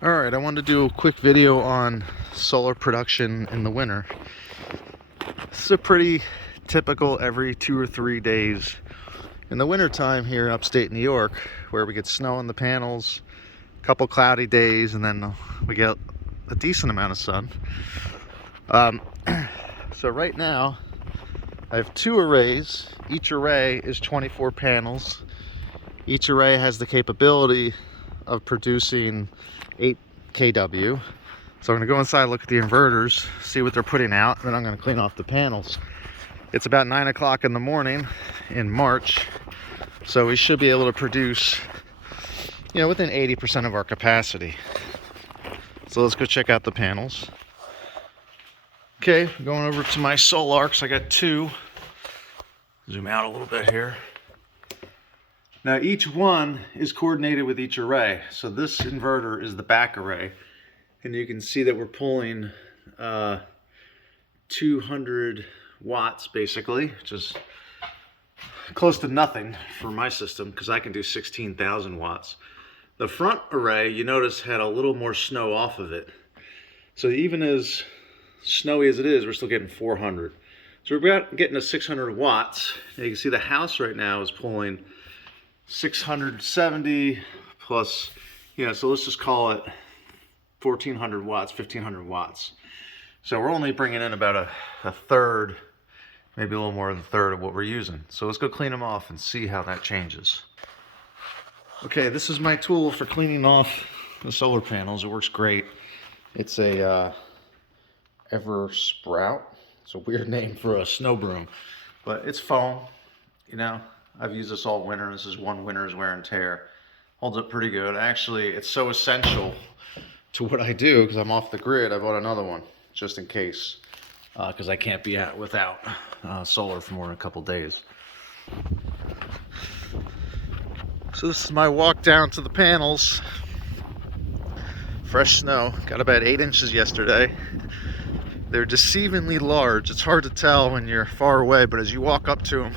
Alright, I wanted to do a quick video on solar production in the winter. This is a pretty typical every 2 or 3 days in the winter time here in upstate New York, where we get snow on the panels, a couple cloudy days, and then we get a decent amount of sun. So right now I have 2 arrays. Each array is 24 panels. Each array has the capability of producing 8 kW. So I'm going to go inside, look at the inverters, see what they're putting out, and then I'm going to clean off the panels. It's about 9 o'clock in the morning in March, so we should be able to produce, within 80% of our capacity. So let's go check out the panels. Okay, going over to my Solarks. I got 2. Zoom out a little bit here. Now each one is coordinated with each array. So this inverter is the back array, and you can see that we're pulling 200 watts basically, which is close to nothing for my system because I can do 16,000 watts. The front array, you notice, had a little more snow off of it. So even as snowy as it is, we're still getting 400. So we're about getting to 600 watts. And you can see the house right now is pulling 670 plus, so let's just call it 1400 watts, 1500 watts. So we're only bringing in about a third, maybe a little more than a third of what we're using. So let's go clean them off and see how that changes. Okay, this is my tool for cleaning off the solar panels. It works great. It's a Ever Sprout. It's a weird name for a snow broom, but it's foam. I've used this all winter. This is one winter's wear and tear. Holds up pretty good. Actually, it's so essential to what I do because I'm off the grid. I bought another one just in case, because I can't be out without solar for more than a couple days. So this is my walk down to the panels. Fresh snow. Got about 8 inches yesterday. They're deceivingly large. It's hard to tell when you're far away, but as you walk up to them,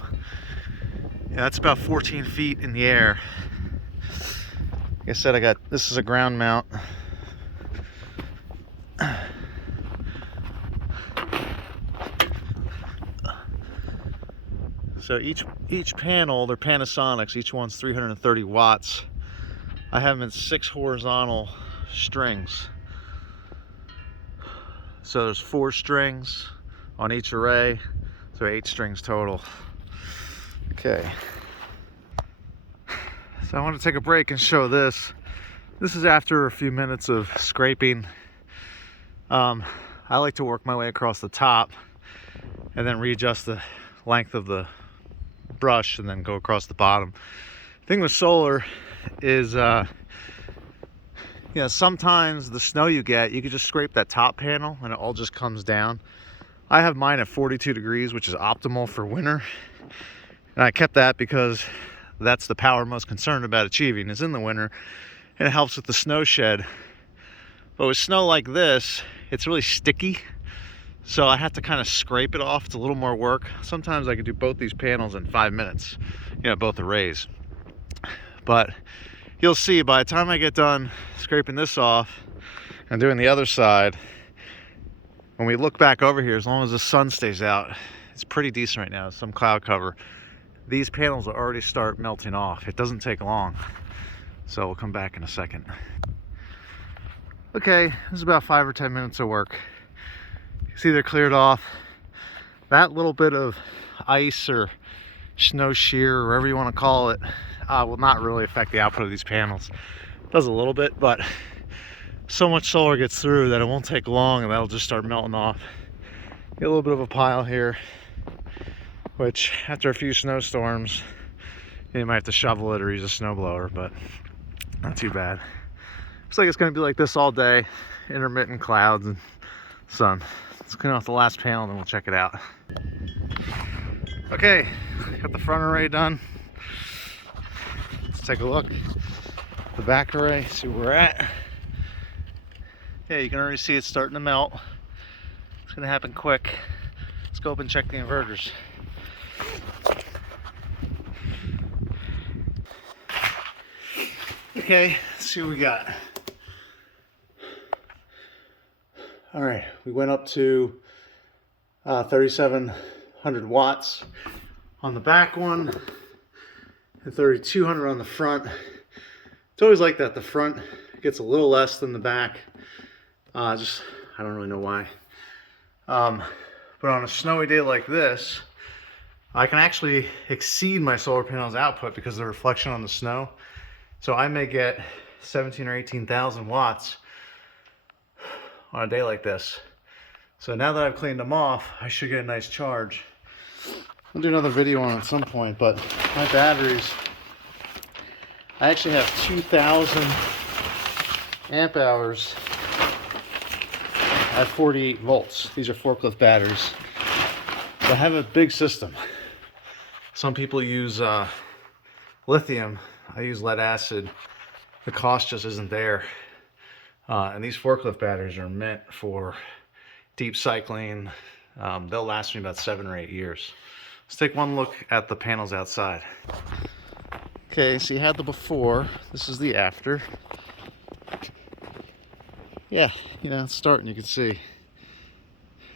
that's about 14 feet in the air. Like I said, this is a ground mount. So each panel, they're Panasonics, each one's 330 watts. I have them in 6 horizontal strings. So there's 4 strings on each array, so 8 strings total. Okay. So I want to take a break and show this. This is after a few minutes of scraping. I like to work my way across the top and then readjust the length of the brush and then go across the bottom. The thing with solar is sometimes the snow you get, you can just scrape that top panel and it all just comes down. I have mine at 42 degrees, which is optimal for winter. And I kept that because that's the power I'm most concerned about achieving is in the winter, and it helps with the snow shed. But with snow like this, it's really sticky. So I have to kind of scrape it off. It's a little more work. Sometimes I can do both these panels in 5 minutes, both arrays. But you'll see by the time I get done scraping this off and doing the other side, when we look back over here, as long as the sun stays out, it's pretty decent right now, some cloud cover. These panels will already start melting off. It doesn't take long. So we'll come back in a second. Okay, this is about 5 or 10 minutes of work. You see they're cleared off. That little bit of ice or snow shear, or whatever you want to call it, will not really affect the output of these panels. It does a little bit, but so much solar gets through that it won't take long and that'll just start melting off. Get a little bit of a pile here, which after a few snowstorms, you might have to shovel it or use a snowblower, but not too bad. Looks like it's going to be like this all day, intermittent clouds and sun. Let's clean off the last panel and then we'll check it out. Okay, got the front array done. Let's take a look. The back array, see where we're at. Yeah, you can already see it's starting to melt. It's going to happen quick. Let's go up and check the inverters. Okay, let's see what we got. All right, we went up to 3,700 watts on the back one and 3,200 on the front. It's always like that. The front gets a little less than the back. I don't really know why. But on a snowy day like this, I can actually exceed my solar panels output because of the reflection on the snow. So I may get 17 or 18,000 watts on a day like this. So now that I've cleaned them off, I should get a nice charge. I'll do another video on it at some point, but my batteries, I actually have 2,000 amp hours at 48 volts. These are forklift batteries. So I have a big system. Some people use lithium. I use lead acid. The cost just isn't there. And these forklift batteries are meant for deep cycling. They'll last me about 7 or 8 years. Let's take one look at the panels outside. Okay, so you had the before. This is the after. Yeah, it's starting. You can see it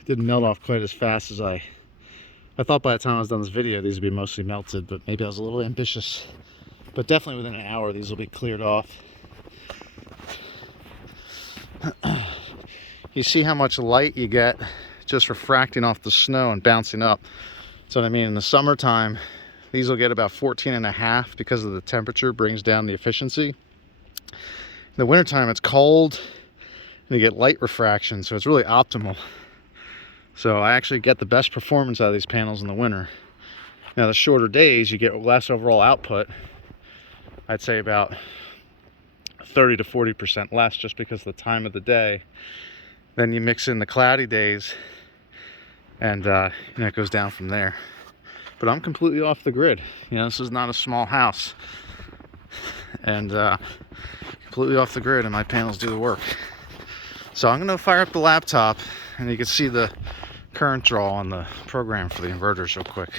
didn't melt off quite as fast as I thought. By the time I was done this video, these would be mostly melted, but maybe I was a little ambitious. But definitely within an hour, these will be cleared off. You see how much light you get just refracting off the snow and bouncing up. That's what I mean. In the summertime, these will get about 14.5 because of the temperature brings down the efficiency. In the wintertime, it's cold and you get light refraction, so it's really optimal. So I actually get the best performance out of these panels in the winter. Now the shorter days, you get less overall output. I'd say about 30 to 40% less just because of the time of the day. Then you mix in the cloudy days and it goes down from there. But I'm completely off the grid. This is not a small house. And completely off the grid, and my panels do the work. So I'm gonna fire up the laptop and you can see the current draw on the program for the inverters real quick.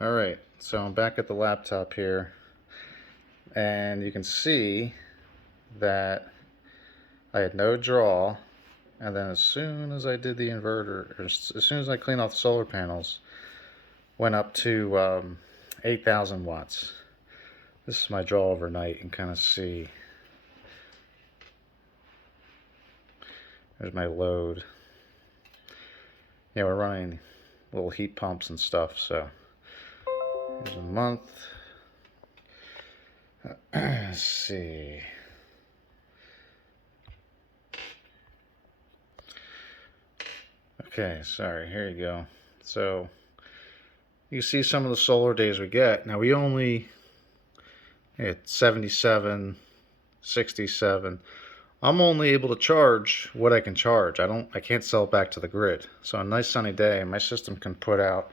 All right, so I'm back at the laptop here, and you can see that I had no draw, and then as soon as I did the inverter, or as soon as I cleaned off the solar panels, went up to 8,000 watts. This is my draw overnight. You can kind of see. There's my load. Yeah, we're running little heat pumps and stuff, so here's a month. Let's see. Okay, sorry, here you go. So you see some of the solar days we get. Now we only hit 77, 67. I'm only able to charge what I can charge. I can't sell it back to the grid. So on a nice sunny day, my system can put out,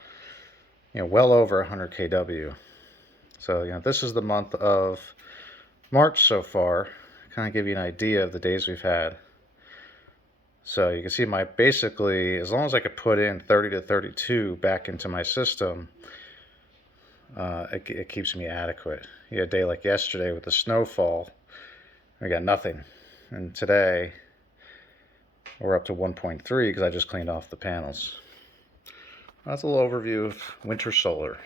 well over 100 kW. So, this is the month of March so far. Kind of give you an idea of the days we've had. So you can see basically, as long as I could put in 30 to 32 back into my system, it keeps me adequate. You had a day like yesterday with the snowfall, I got nothing. And today, we're up to 1.3 because I just cleaned off the panels. That's a little overview of winter solar.